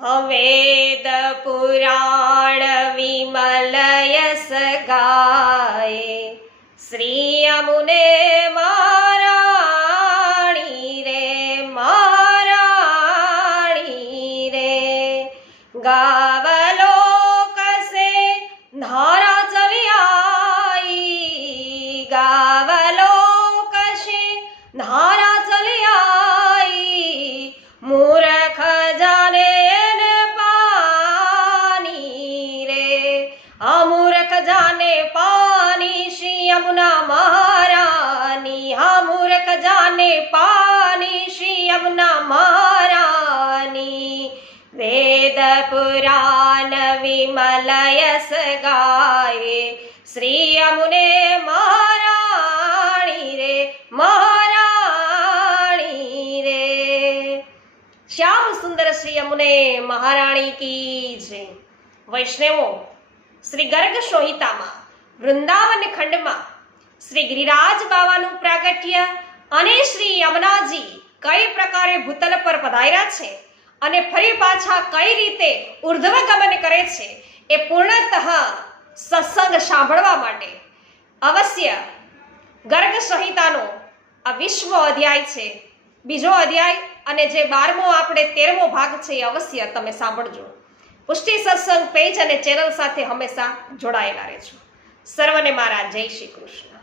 વેદ પુરાણ Vimal yes ગાય શ્રી યમુને મહારાણી રે મહારાણી રે ગાવલો કસે ધારા ચલી आई ગાવલો કશે ધારા ચલી आई મૂર્ખ જાને ને પાની રે અમૂર્ખ જાને પાની શ્રી યમુના મહારાની મૂર્ખ જાને પાની શ્રી યમુના મહારાની વેદ પુરાણ વિમલ યસ ગાય શ્રી યમુને મહારાણી રે મહારાણી રે। શ્યામ સુંદર શ્રી યમુને મહારાણી કી જય। વૈષ્ણવો, શ્રી ગર્ગ સંહિતામાં વૃંદાવન ખંડમાં શ્રી ગિરિરાજ બાવાનું પ્રાગટ્ય અને શ્રી યમુનાજી કઈ પ્રકારે ભૂતલ પર પધાર્યા છે અને ફરી પાછા કઈ રીતે ઉર્ધ્વ ગમન કરે છે એ પૂર્ણતઃ સત્સંગ સાંભળવા માટે અવશ્ય ગર્ગ સંહિતાનો આ 20મો અધ્યાય છે, બીજો અધ્યાય અને જે 12મો આપણે 13મો ભાગ છે એ અવશ્ય તમે સાંભળજો। પુષ્ટિ સત્સંગ પેજ અને ચેનલ સાથે હંમેશા જોડાયેલા રહેજો। સર્વને મારા જય શ્રી કૃષ્ણ।